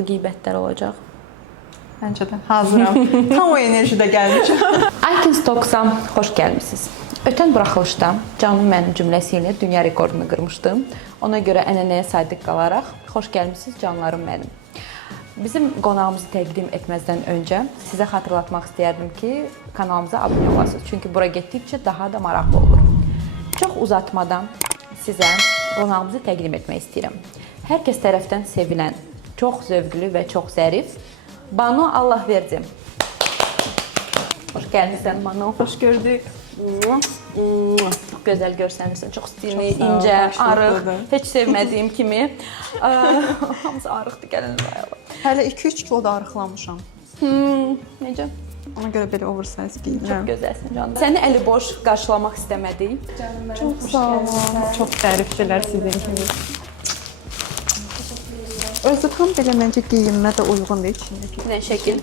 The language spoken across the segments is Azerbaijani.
çoxlu qeybətlər olacaq. Məncə də hazıram. Tam o enerjidə gəlmişəm. iTunes Talks-a xoş gəlmisiniz. Ötən buraxılışda canım mənim cümləsi ilə dünya rekordunu qırmışdım. Ona görə ənənəyə sadiq qalaraq xoş gəlmisiniz canlarım mənim. Bizim qonağımızı təqdim etməzdən öncə sizə xatırlatmaq istəyərdim ki, kanalımıza abunə olasınız. Çünki bura getdikcə daha da maraqlı olur. Çox uzatmadan sizə qonağımızı təqdim etmək istəyirəm. Hər kəs tərəfdən sevilən, çox zövqlü və çox zərif Banu Allahverdi. Xoş gəlmisən Banu. Xoş gördük. Çox gözəl görsənirsən, çox stilli, incə, arıq, heç sevmədiyim kimi. Hamısı arıqdır, gəlin dayalı. Hələ 2-3 kilo da arıqlamışam. Necə? Ona görə belə oversize giyinirəm. Çox gözəlsən canım. Səni əli boş qarşılamaq istəmədik. Çox sağ olun. Çox zərifdirlər sizin kimi. Özü tam belə məncə geyinmə də uyğundur içindəki. Nə şəkil?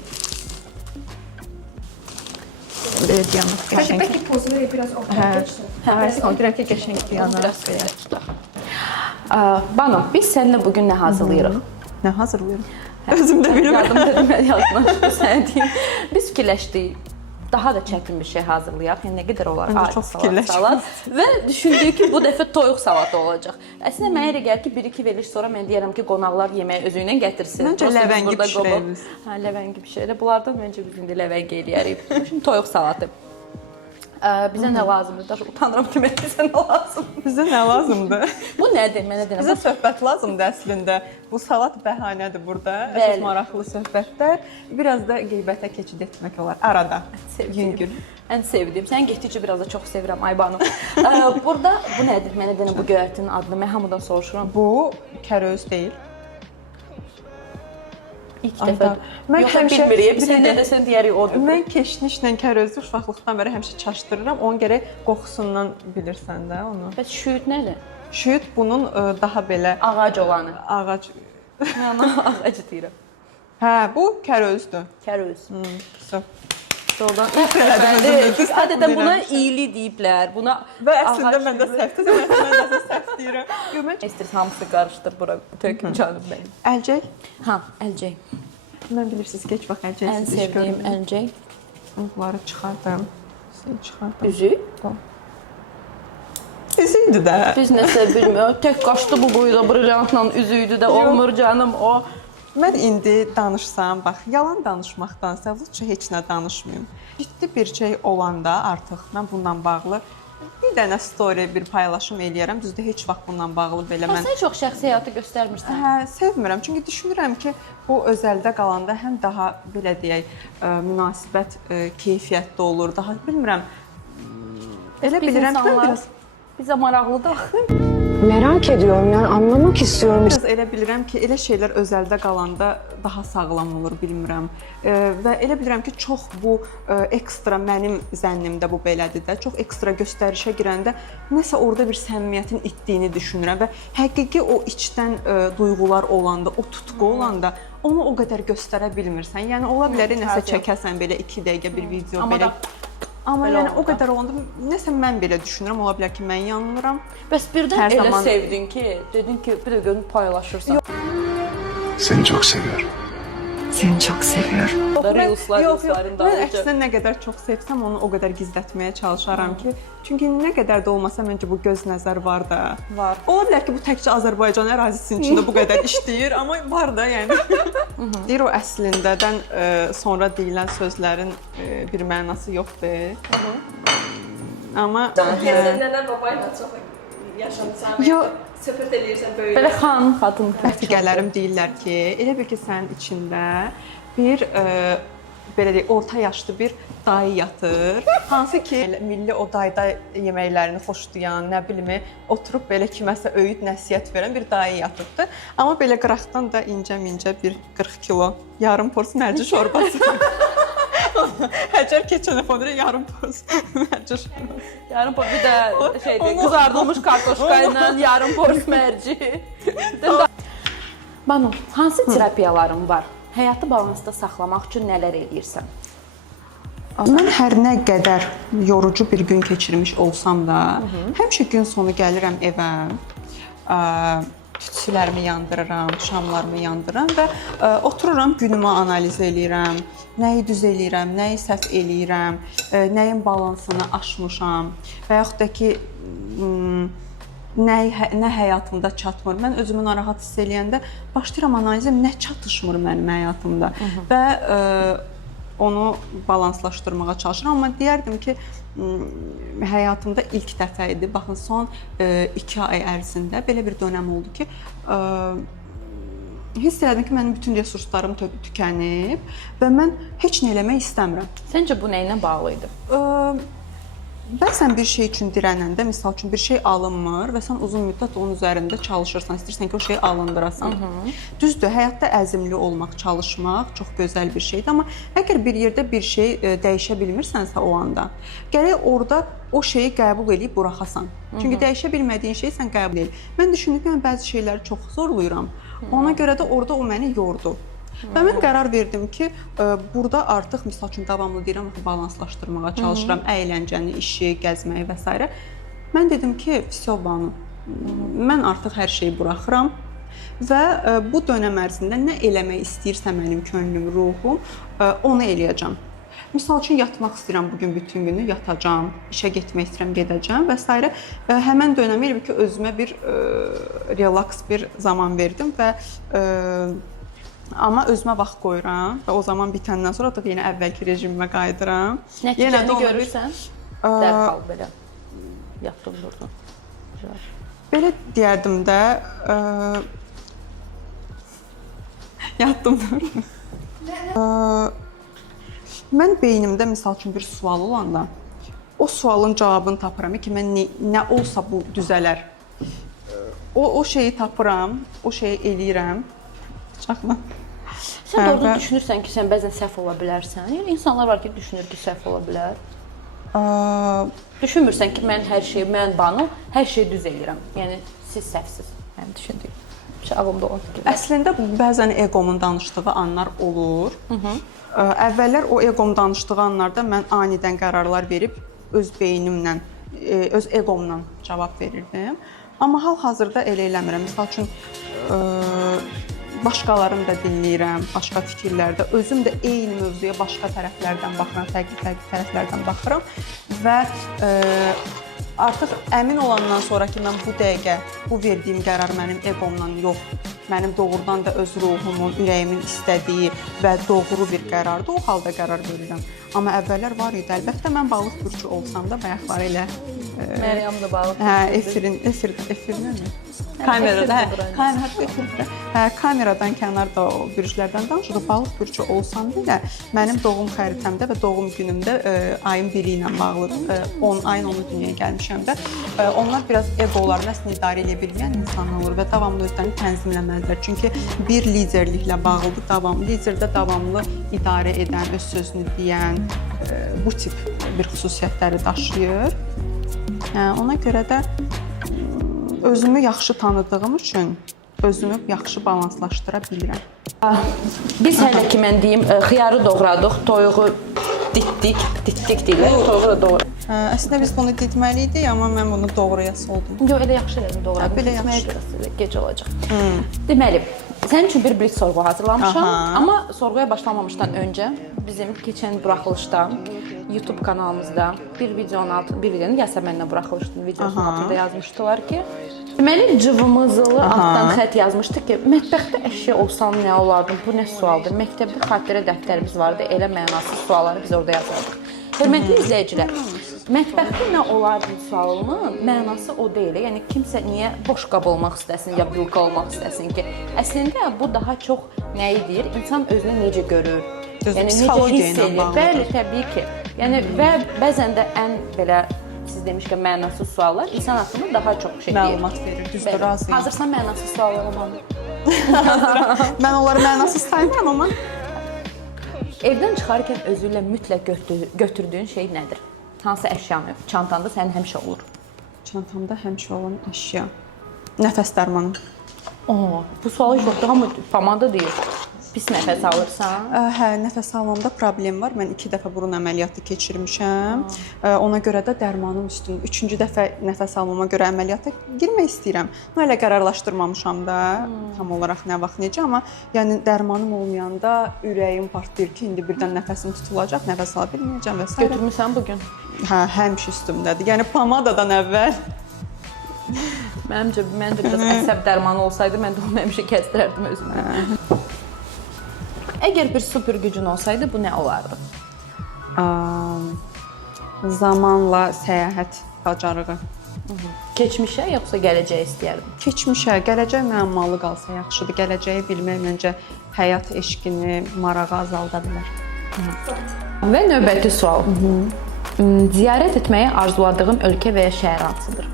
Belə dayanıq qəşəng. Bəlkə pozu biraz ortaya keçsin. Hə, deyirəm ki, qəşəng dayanıq. Biraz tutaq. Banu, biz səninlə bugün nə hazırlayırıq? Nə hazırlayırıq? Özüm də bilmirəm. Yardım dedim, yazdım, sənə deyim. Biz fikirləşdik, daha da çətin bir şey hazırlayaq. Yəni, nə qədər olar? Çox fikirləşdim. Və düşündük ki, bu dəfə toyuq salatı olacaq. Əslində, mənə elə gəlir ki, 1-2 veriliş sonra mən deyərəm ki, qonaqlar yeməyi özü ilə gətirsin. Məncə ləvəngi bişirəyimiz. Hə, ləvəngi bişirək. Bunlardan məncə biz indi ləvəngi eləyərik. Şimdi toyuq salatı. Bizə nə lazımdır? Daş utanıram demək ki, bizə nə lazımdır? Bizə nə lazımdır? Bu nədir? Mənə deyən. Bizə söhbət lazımdır əslində. Bu salat bəhanədir burada. Əsas maraqlı söhbətlər. Biraz da qeybətə keçid etmək olar arada. Yüngül. Ən sevdiyim. Sən getdikcə biraz da çox sevirəm Aybanu. Burada bu nədir? Mənə deyən bu göyərtinin adını mən hamıdan soruşuram. Bu kəröz deyil. İlk dəfə. Mən yoxsa bilmirik. Sən nə desən deyərik odur. Mən keşnişlə kərözü uşaqlıqdan bəri həmişə çaşdırıram. Onun gərək qoxusundan bilirsən də onu. Bəs şüyüd nədir? Şüyüd bunun daha belə Ağac olanı. Ağac. Mən ağac deyirəm. Hə, bu kərözdür. Kəröz. Doğrudan adətən buna iyili deyiblər. Buna və əslində mən də səhvdir. Mən də səhv deyirəm. İstəyirsən hamısı qarışdır bura töküm canım mənim. Əlcək? Ha, əlcək. Mən bilirsiniz ki, heç vaxt əlcəksiz iş görmürəm. Ən sevdiyim əlcək. Bunları çıxardım. Üzük? Üzüydü də. Biz nəsə bilmiyoruz. Tək qaşdı bu boyda brilyantla üzüydü də olmur canım o. Mən indi danışsam, bax, yalan danışmaqdansa lütfə heç nə danışmayım. Ciddi bir şey olanda artıq mən bundan bağlı bir dənə story, bir paylaşım eləyərəm. Düzdür, heç vaxt bundan bağlı belə mən... Sən çox şəxsi həyatı göstərmirsən. Hə, sevmirəm. Çünki düşünürəm ki, bu özəldə qalanda həm daha, belə deyək, münasibət keyfiyyətli olur. Daha bilmirəm, elə bilirəm ki, biraz... Bizə maraqlıdır. Merak ediyorum, yani anlamak istiyorum. Biraz elə bilirəm ki, elə şeylər özəldə qalanda daha sağlam olur, bilmirəm. Və elə bilirəm ki, çox bu ekstra mənim zənnimdə bu belədir də. Çox ekstra göstərişə girəndə nəsə orada bir səmimiyyətin itdiyini düşünürəm və həqiqi o içdən duyğular olanda, o tutqu olanda onu o qədər göstərə bilmirsən. Yəni ola bilər nəsə çəkəsən belə 2 dəqiqə bir video belə. Amma yəni o qədər olanda nəsə mən belə düşünürəm, ola bilər ki, mən yanılıram. Bəs birdən elə sevdin ki, dedin ki, bir də görün paylaşırsan. Seni çok seviyorum. Seni çok seviyorum. Yox, mən əksinə nə qədər çox sevsəm, onu o qədər gizlətməyə çalışaram ki, çünki nə qədər də olmasa məncə bu göz nəzər var da. Var. Ola bilər ki, bu təkcə Azərbaycan ərazisinin içində bu qədər işləyir, amma var da, yəni. Deyir o əslindədən sonra deyilən sözlərin bir mənası yoxdur. Amma... Nələr babayla çox yaşamısan, söhbət edirsən böyle. Belə xan, qadın. Rəfiqələrim deyirlər ki, elə bil ki, sənin içində bir, belə deyək, orta yaşlı bir dayı yatır. Hansı ki, milli o dayda yeməklərini xoşlayan, nə bilimi, oturub belə kiməsə öyüd, nəsiyyət verən bir dayı yatıbdır. Amma belə qıraqdan da incə-mincə bir 40 kilo yarım pors mərci şorbası. Həcər keçən dəfə deyir yarım pors mərci şorbası. Yarım pors, bir də şeydir, qızardılmış kartoşka ilə yarım pors mərci. Banu, hansı terapiyaların var? Həyatı balansda saxlamaq üçün nələr edirsən? Mən hər nə qədər yorucu bir gün keçirmiş olsam da, həmişə gün sonu gəlirəm evə. tütsülərimi yandırıram, şamlarımı yandırıram və otururam, günümü analiz eləyirəm. Nəyi düz eləyirəm, nəyi səhv eləyirəm, nəyin balansını aşmışam və yaxud da ki, nə həyatımda çatmır. Mən özümü narahat hiss eləyəndə başlayıram analizə, nə çatışmır mənim həyatımda və onu balanslaşdırmağa çalışıram. Amma deyərdim ki, həyatımda ilk dəfə idi. Baxın, son 2 ay ərzində belə bir dönəm oldu ki, hiss elədim ki, mənim bütün resurslarım tükənib və mən heç nə eləmək istəmirəm. Səncə bu nə ilə bağlı idi? Bəzən bir şey üçün dirənəndə, misal üçün bir şey alınmır və sən uzun müddət onun üzərində çalışırsan, istəyirsən ki, o şeyi alındırasan. Düzdür, həyatda əzmli olmaq, çalışmaq çox gözəl bir şeydir, amma əgər bir yerdə bir şey dəyişə bilmirsənsə o anda, gərək orada o şeyi qəbul edib buraxasan. Çünki dəyişə bilmədiyin şeyi sən qəbul edib. Mən düşündüm ki, mən bəzi şeyləri çox zorluyuram. Ona görə də orada o məni yordu. Və mən qərar verdim ki, burada artıq, misal üçün, davamlı deyirəm, balanslaşdırmağa çalışıram, əyləncəni, işi, gəzməyi və s. Mən dedim ki, vəsyo Banu, mən artıq hər şeyi buraxıram və bu dönəm ərzində nə eləmək istəyirsə mənim könlüm, ruhum, onu eləyəcəm. Misal üçün, yatmaq istəyirəm bugün bütün günü, yatacağam, işə getmək istəyirəm, gedəcəm və s. Həmən dönəmi elə ki, özümə bir relaks bir zaman verdim və amma özümə vaxt qoyuram və o zaman bitəndən sonra da yenə əvvəlki rejimimə qayıdıram. Nəticəni görürsən, dərhal belə yatdın, durdun. Belə deyərdim də, yatdım, durdum. Mən beynimdə, misal üçün, bir sual olanda, o sualın cavabını tapıram ki, mən nə olsa bu düzələr. O şeyi tapıram, o şeyi eləyirəm. Sən doğrudan düşünürsən ki, sən bəzən səhv ola bilərsən? Yəni, insanlar var ki, düşünür ki, səhv ola bilər. Düşünmürsən ki, mən Banu, hər şeyi düz eləyirəm. Yəni, siz səhvsiz, mənim düşündüyüm. Ağımda olan fikirlər. Əslində, bəzən egomun danışdığı anlar olur. Əvvəllər o egom danışdığı anlarda mən anidən qərarlar verib öz beynimlə, öz egomla cavab verirdim. Amma hal-hazırda elə eləmirəm. Misal üçün, başqalarını da dinləyirəm, başqa fikirlərdə. Özüm də eyni mövzuya başqa tərəflərdən baxıram, fərqli tərəflərdən baxıram və artıq əmin olandan sonra ki, mən bu dəqiqə bu verdiyim qərar mənim egomla yox, mənim doğrudan da öz ruhumun, ürəyimin istədiyi və doğru bir qərardır, o halda qərar verirəm. Amma əvvəllər var idi, əlbəttə mən balıq burcu olsam da bayaqları elə Məryəm də balıq. Efirdən mi? Kameradan kənarda o bürclərdən danışırıq. Balıq bürcü olsam da mənim doğum xəritəmdə və doğum günümdə ayın 1-i ilə bağlıdır. 10 ayın 10-u dünyaya gəlmişəm və onlar biraz egolarını əslində idarə edə bilməyən insanlar olur və davamlı özlərini tənzimləməlidirlər. Çünki bir liderliklə bağlıdır. Liderdə davamlı idarə edən, öz sözünü deyən, bu tip bir xüsusiyyətləri daşıyır. Ona görə də özümü yaxşı tanıdığım üçün özümü yaxşı balanslaşdıra bilirəm. Biz hələ ki, mən deyim, xiyarı doğradıq, toyuğu ditdik deyirlər, toyuğu da doğradıq. Əslində biz bunu ditməli idik, amma mən bunu doğruya soldum. Yox, elə yaxşı elədim, doğradım. Belə yaxşı. Gec olacaq. Deməli, sənin üçün bir blitz sorğu hazırlamışam, amma sorğuya başlamamışdan öncə bizim keçən buraxılışda YouTube kanalımızda bir videonun Yasəmənlə buraxılışının videosunun altında yazmışdılar ki, deməli, cıvımızılı altdan xət yazmışdı ki, mətbəxdə əşya olsam nə olardı, bu nə sualdır? Məktəbdə xatirə dəftərimiz vardı, elə mənasız sualları biz orada yazardıq. Hörmətli izləyicilər, mətbəxdə nə olardı sualının mənası o deyil. Yəni, kimsə niyə boş qab olmaq istəsin, ya bulka olmaq istəsin ki? Əslində, bu daha çox nəyi deyir? İnsan özünü necə görür? Yəni, necə hiss edir? Bəli, təbii ki. Yəni, və bəzən də ən belə, siz demişkən, mənasız suallar insan haqqında daha çox şey deyir. Məlumat verir, düzdür, razıyım. Hazırsan mənasız suallar olmalı. Mən onları mənasız saymıram, amma Evdən çıxarkən özü ilə mütləq götürdüyün şey nədir? Hansı əşyanı? Çantanda sənin həmişə olur. Çantamda həmişə olan əşya. Nəfəs dərmanı. Bu sualı yoxdur, amma pomada deyir. Pis nəfəs alırsan? Hə, nəfəs almamda problem var. Mən 2 dəfə burun əməliyyatı keçirmişəm. Ona görə də dərmanım üstün. 3-cü dəfə nəfəs almama görə əməliyyata girmək istəyirəm. Mən hələ qərarlaşdırmamışam da tam olaraq nə vaxt necə, amma yəni dərmanım olmayanda ürəyim partlayır ki, indi birdən nəfəsim tutulacaq, nəfəs ala bilməyəcəm və s. Götürmüsən bu gün? Hə, həmişə üstümdədir. Yəni pomadadan əvvəl Məncə biraz əsəb dərmanı olsaydı, mən də onu həmişə kəsdirərdim özümdə. Əgər bir super gücün olsaydı, bu nə olardı? Zamanla səyahət bacarığı. Keçmişə yoxsa gələcəyə istəyərdin? Keçmişə, gələcək müəmmalı qalsa yaxşıdır. Gələcəyi bilmək məncə həyat eşqini, marağı azalda bilər. Və növbəti sual. Ziyarət etməyi arzuladığın ölkə və ya şəhər hansıdır?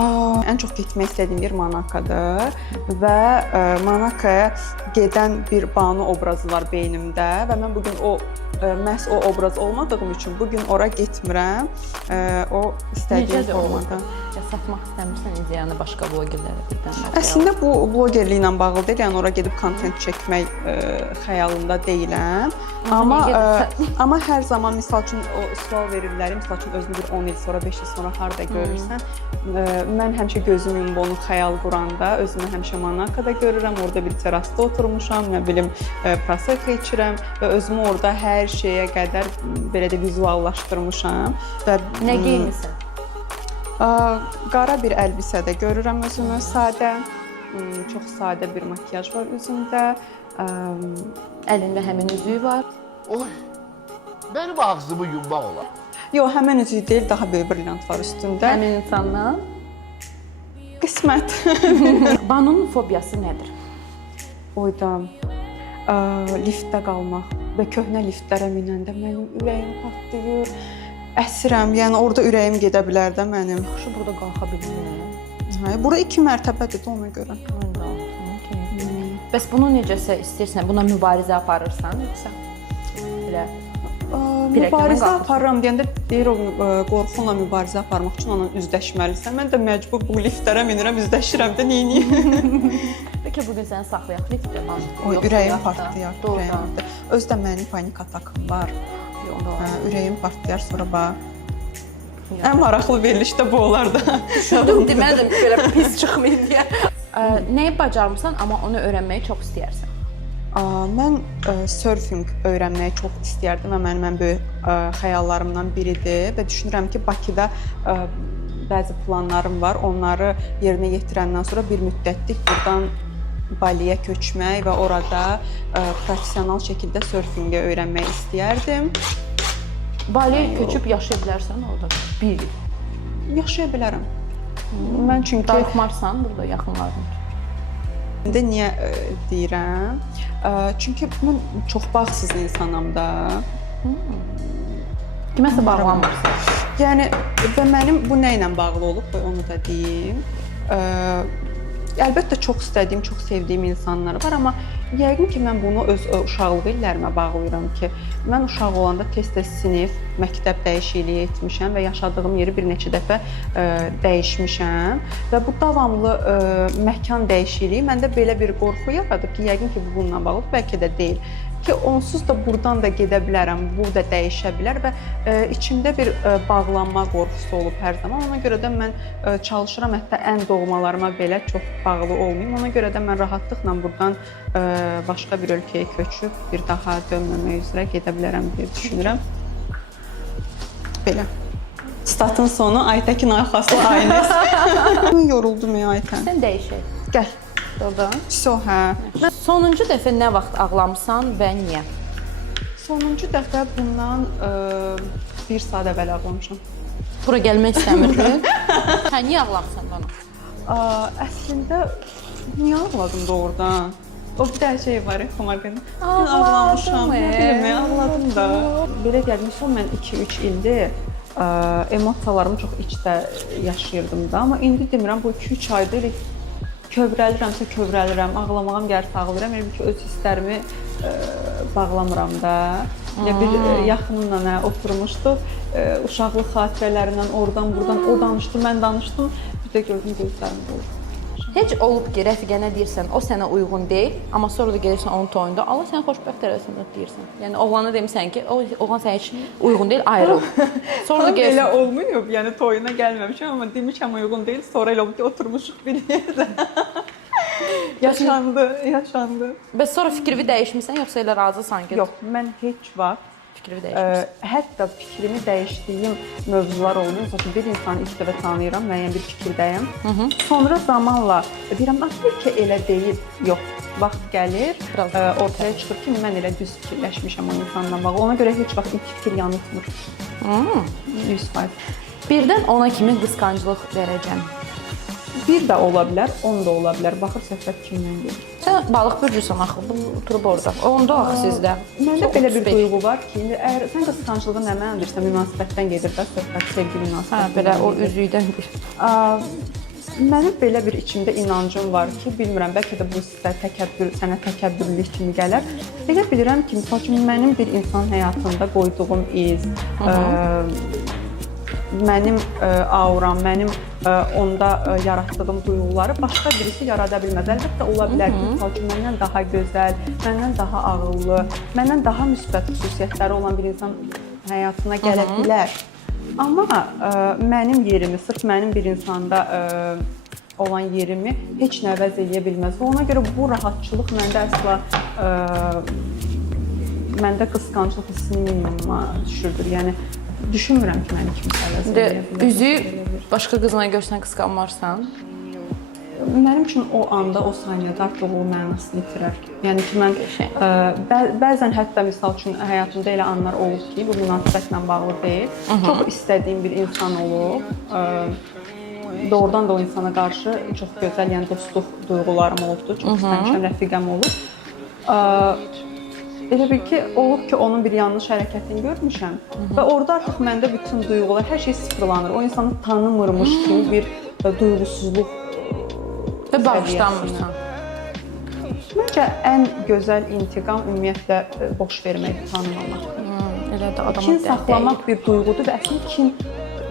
Ən çox getmək istədiyim yer Monakadır və Monakaya gedən bir banu obrazı var beynimdə və mən bu gün məhz o obraz olmadığım üçün bu gün ora getmirəm. O istədiyim formada. Ya satmaq istəmirsən ideyanı başqa blogerlərə birdən? Əslində bu blogerliklə bağlı deyil, yəni ora gedib kontent çəkmək xəyalında deyiləm. Amma hər zaman misal üçün o sual verirlər, misal üçün özünü bir 10 il sonra, 5 il sonra harda görürsən. Mən həmişə gözüm yumub onu xəyal quranda, özümü həmişə Monakada görürəm, orada bir terasda oturmuşam, nə bilim, prosecco içirəm və özümü orada hər şeyə qədər belə də vizuallaşdırmışam və nə geyinmisən? Qara bir əlbisədə görürəm özümü, sadə, çox sadə bir makiyaj var üzümdə. Əlində həmin üzüyü var. Oy, benim ağzımı yummaq olar. Yox, həmin üzüyü deyil, daha böyük brilliant var üstündə. Həmin insandan? Qismət. Banonun fobiyası nədir? Oydam, liftdə qalmaq və köhnə liftlərə minəndə mənim ürəyim partlayır. Əsirəm, yəni orada ürəyim gedə bilər də mənim. Yaxşı, burada qalxa bilmirəm. Bura 2 mərtəbədir də ona görə. Bəs bunu necəsə istəyirsən, buna mübarizə aparırsan, yoxsa belə? Mübarizə aparıram deyəndə deyir o qorxunla mübarizə aparmaq üçün onunla üzləşməlisən. Mən də məcbur bu liftlərə minirəm, üzləşirəm də neyniyim? Bəlkə bugün səni saxlayaq liftdə. Ürəyim partlayar. Özdə mənim panik atakım var. Ürəyim partlayar, sonra bax. Ən maraqlı verilişdə bu olar da. Düşündüm, demədim belə pis çıxmayın deyə. Nəyi bacarmısan, amma onu öyrənməyi çox istəyərsən? Mən surfing öyrənməyi çox istəyərdim və mənim ən böyük xəyallarımdan biridir və düşünürəm ki, Bakıda bəzi planlarım var. Onları yerinə yetirəndən sonra bir müddətlik buradan Baliyə köçmək və orada professional şəkildə surfinqi öyrənmək istəyərdim. Baliyə köçüb yaşaya bilərsən orada? Bir il. Yaşaya bilərəm. Mən çünki darıxmarsan burada yaxınlardan. İndi niyə deyirəm? Çünki mən çox bağsız insanam da. Kiməsə bağlanmırsan? Yəni və mənim bu nə ilə bağlı olub, onu da deyim. Əlbəttə çox istədiyim, çox sevdiyim insanlar var, amma yəqin ki, mən bunu öz uşaqlıq illərimə bağlayıram ki, mən uşaq olanda tez-tez sinif, məktəb dəyişikliyi etmişəm və yaşadığım yeri bir neçə dəfə dəyişmişəm və bu davamlı məkan dəyişikliyi məndə belə bir qorxu yaradıb ki, yəqin ki, bu bununla bağlı, bəlkə də deyil. Ki, onsuz da buradan da gedə bilərəm, bu da dəyişə bilər və içimdə bir bağlanma qorxusu olub hər zaman. Ona görə də mən çalışıram, hətta ən doğmalarıma belə çox bağlı olmayım. Ona görə də mən rahatlıqla buradan başqa bir ölkəyə köçüb, bir daha dönməmək üzrə gedə bilərəm deyə düşünürəm. Belə. Statın sonu Aytəkin Ayxaslı Aynəs. Yoruldum ya Aytən. Sən dəyişək. Gəl. Doğrudan. Hə. Sonuncu dəfə nə vaxt ağlamısan və niyə? Sonuncu dəfə bundan 1 saat əvvəl ağlamışam. Bura gəlmək istəmirdin? Hə, niyə ağlamısan bana? Əslində, niyə ağladım doğrudan? O bir də şey var, Xamarqın. Ağlamışam, ağladım da. Belə gəlmişəm, mən 2-3 ildir emosiyalarımı çox içdə yaşayırdım da. Amma indi demirəm, bu 2-3 aydır kövrəlirəmsə kövrəlirəm, ağlamağım gəlirsə ağlayıram. Yəni ki, öz hisslərimi bağlamıram da. Bir yaxınımla oturmuşduq, uşaqlıq xatirələrindən oradan, buradan o danışdı, mən danışdım. Bir də gördüm gözlərim doldu. Heç olub ki, rəfiqənə deyirsən, o sənə uyğun deyil, amma sonra da gəlirsən onun toyunda, Allah səni xoşbəxt eləsin deyirsən. Yəni oğlana demisən ki, o oğlan sənə heç uyğun deyil, ayrıl. Sonra da Elə gəlirsən. olmayıb, yəni toyuna gəlməmişəm, amma demişəm uyğun deyil, sonra elə oldu ki, oturmuşuq bir yerdə. yaşandı. Bəs sonra fikrini dəyişmisən, yoxsa elə razısan ki? Yox, mən heç vaxt Fikrini dəyişmirsən. hətta fikrimi dəyişdiyim mövzular oldu. Məsələn, bir insanı ilk dəfə tanıyıram, müəyyən bir fikirdəyim. Sonra zamanla deyirəm, ki, elə deyil. Yox, vaxt gəlir, ortaya çıxır ki, mən elə düz fikirləşmişəm o insanla bağlı. Ona görə heç vaxt ilk fikir yanıltmır. 100%. Birdən ona kimi qısqanclıq verəcəm. Bir də ola bilər, 10 da ola bilər. Baxır söhbət kimdən gedir. Sən balıq bürcüsən axı, bu oturub orada. Onda axı sizdə. Məndə belə bir duyğu var ki, əgər sən qısqanclığı nə mənə deyirsən, münasibətdən gedir də söhbət, sevgi münasibətindən. Belə o üzüydən bir. Mənim belə bir içimdə inancım var ki, bilmirəm, bəlkə də bu sənə təkəbbürlük kimi gələr. Elə bilirəm ki, məsəl üçün mənim bir insan həyatında qoyduğum iz, mənim auram, mənim onda yaratdığım duyğuları başqa birisi yarada bilməz. Əlbəttə ola bilər ki, məsəl üçün məndən daha gözəl, məndən daha ağıllı, məndən daha müsbət xüsusiyyətləri olan bir insan həyatına gələ bilər. Amma mənim yerimi, sırf mənim bir insanda olan yerimi heç nə əvəz eləyə bilməz. Və ona görə bu rahatçılıq məndə əsla məndə qısqanclıq hissini minimuma düşürdür. Yəni düşünmürəm ki, mənim kimi əvəz eləyə bilər. Üzü başqa qızla görsən qısqanmarsan? Mənim üçün o anda, o saniyədə artıq o mənasını itirər. Yəni ki, mən bəzən hətta misal üçün həyatımda elə anlar olub ki, bu münasibətlə bağlı deyil. Çox istədiyim bir insan olub. Doğrudan da o insana qarşı çox gözəl, yəni dostluq duyğularım olubdu. Çox istəmişəm, rəfiqəm olub. Elə bil ki, olub ki, onun bir yanlış hərəkətini görmüşəm və orada artıq məndə bütün duyğular, hər şey sıfırlanır. O insanı tanımırmış kimi bir duyğusuzluq Və bağışlanmırsan. Məncə ən gözəl intiqam ümumiyyətlə boş vermək, tanımamaq. Elə də adama Kin saxlamaq bir duyğudur və əslində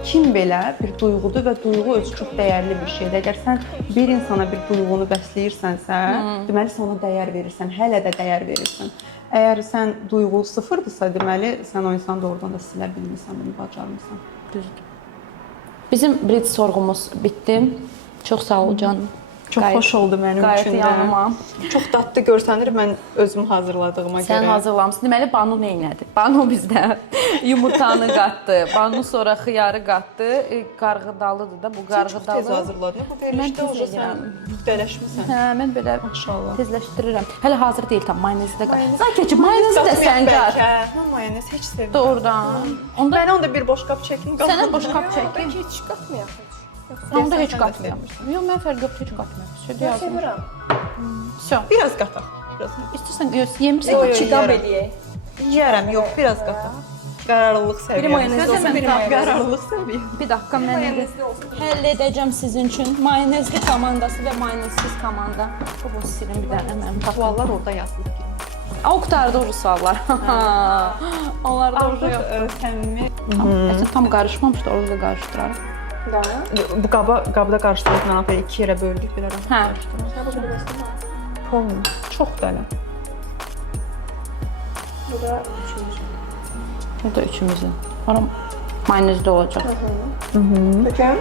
kin belə bir duyğudur və duyğu özü çox dəyərli bir şeydir. Əgər sən bir insana bir duyğunu bəsləyirsənsə, deməli sən ona dəyər verirsən, hələ də dəyər verirsən. Əgər sən duyğu sıfırdırsa, deməli sən o insanı doğrudan da silə bilmirsən, bunu bacarmırsan. Düzdür. Bizim Brit sorğumuz bitdi. Çox sağ ol canım. Çox xoş oldu mənim üçün də. Qayıt yanıma. Çox dadlı görsənir, mən özüm hazırladığıma görə. Sən hazırlamısın. Deməli, Banu nə elədi? Banu bizdə yumurtanı qatdı. Banu sonra xiyarı qatdı. Qarğıdalıdır da bu qarğıdalı. Çox tez hazırladın. Bu verilişdə olsa sən müftələşmisən. Hə, mən belə Maşallah. tezləşdirirəm. Hələ hazır deyil tam mayonezi də qat. Sanki mayonezi də sən qat. Mən mayonez heç sevmirəm. Doğrudan. Onda Mən onda bir boş qap çəkim qat. sənə boş qap çəkim. Heç qatmayaq. Onda heç sən də qatmıram. Yox, mən fərq yoxdur, heç qatmıram. Şöyle yazdım. Sevirəm. Всё. Biraz qataq. Biraz. İstəsən yemirsən. Yox, İki qab eləyək. Yeyərəm, yox, biraz qataq. Qərarlılıq səviyyəsi. Biri mayonezli olsun, biri mayonezli. Qərarlılıq səviyyəsi. Bir dakika mən Mayonezli olsun. həll edəcəm sizin üçün. Mayonezli komandası və mayonezsiz komanda. Bu sirin bir dənə mənim tapım. Suallar orada yazılır. O qutarda o suallar. Onlar da orada yox. Səmimi. Tam qarışmamışdı, orada da qarışdırarım. Bu qabda qarışdırıb mən belə 2 yerə böldük bilərəm. Hə. Pom. Çox dələ. Bu da üçüncü. Bu da üçümüzün. Sonra mayonezli olacaq. Bakın.